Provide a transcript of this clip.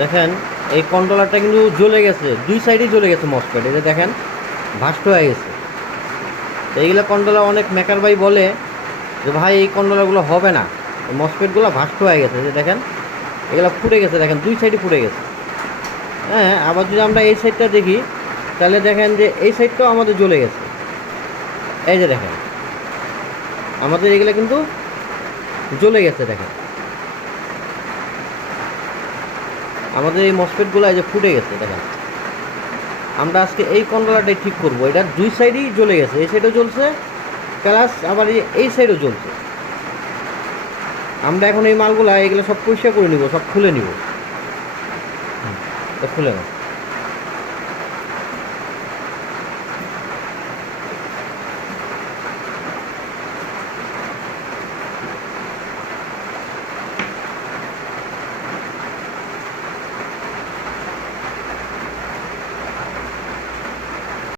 দেখেন এই কন্ট্রোলারটা কিন্তু জ্বলে গেছে, দুই সাইডেই জ্বলে গেছে মসফেট। এই যে দেখেন ভাস্ট হয়ে গেছে। এইগুলো কন্ট্রোলার অনেক মেকার ভাই বলে যে ভাই এই কন্ট্রোলারগুলো হবে না, মসফেটগুলো ভাস্ট হয়ে গেছে। যে দেখেন এগুলো ফুটে গেছে, দেখেন দুই সাইডে ফুটে গেছে। হ্যাঁ, আবার যদি আমরা এই সাইডটা দেখি তাহলে দেখেন যে এই সাইডটাও আমাদের জ্বলে গেছে। এই যে দেখেন আমাদের এগুলো কিন্তু জ্বলে গেছে। দেখেন আমাদের এই মসফেটগুলো এই যে ফুটে গেছে। দেখেন আমরা আজকে এই কন্ট্রোলারটাই ঠিক করবো। এটার দুই সাইডেই জ্বলে গেছে, এই সাইডও জ্বলছে প্লাস আবার এই সাইডও জ্বলছে। আমরা এখন এই মালগুলা এগুলো সব পরিষ্কার করে নিব, সব খুলে নিব। খুলে নাও।